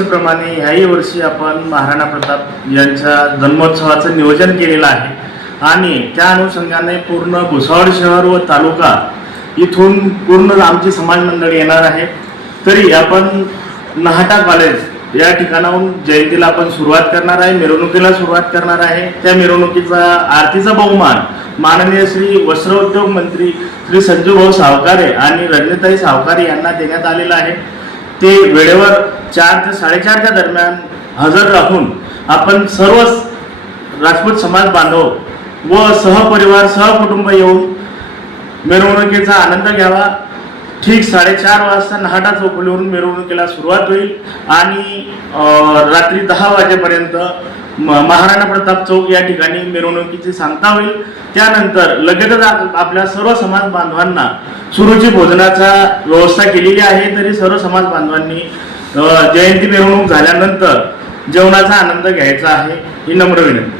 दरवर्षीप्रमाणे ह्याही वर्षी आपण महाराणा प्रताप यांच्या जन्मोत्सवाचं नियोजन केलेलं आहे आणि त्या अनुषंगाने पूर्ण भुसावळ शहर व तालुका इथून पूर्ण आमची समाज मंडळी येणार आहे। तरी आपण नहाटा कॉलेज या ठिकाणाहून जयंतीला आपण सुरुवात करणार आहे, मिरवणुकीला सुरुवात करणार आहे। त्या मिरवणुकीचा आरतीचा बहुमान माननीय श्री वस्त्रोद्योग मंत्री श्री संजूभाऊ सावकारे आणि रजनीताई सावकारे यांना देण्यात आलेला आहे। ते वेळेवर 4 ते 4:30च्या दरम्यान हजर राहून आपण सर्व राजपूत समाज बांधव व सहपरिवार सहकुटुंब येऊन मिरवणुकीचा आनंद घ्यावा। ठीक 4:30 वाजता नहाटा चौफुलीवरून मिरवणुकीला सुरुवात होईल आणि रात्री 10 वाजेपर्यंत महाराणा प्रताप चौक या ठिकाणी मिरवणुकीची सांगता होईल। त्यानंतर लगेचच आपल्या सर्व समाज बांधवांना सुरुची भोजनाचा व्यवस्था केलेली आहे। तरी सर्व समाज बांधवांनी जयंती मिरवणूक झाल्यानंतर जेवणाचा आनंद घ्यायचा आहे ही नम्र विनंती।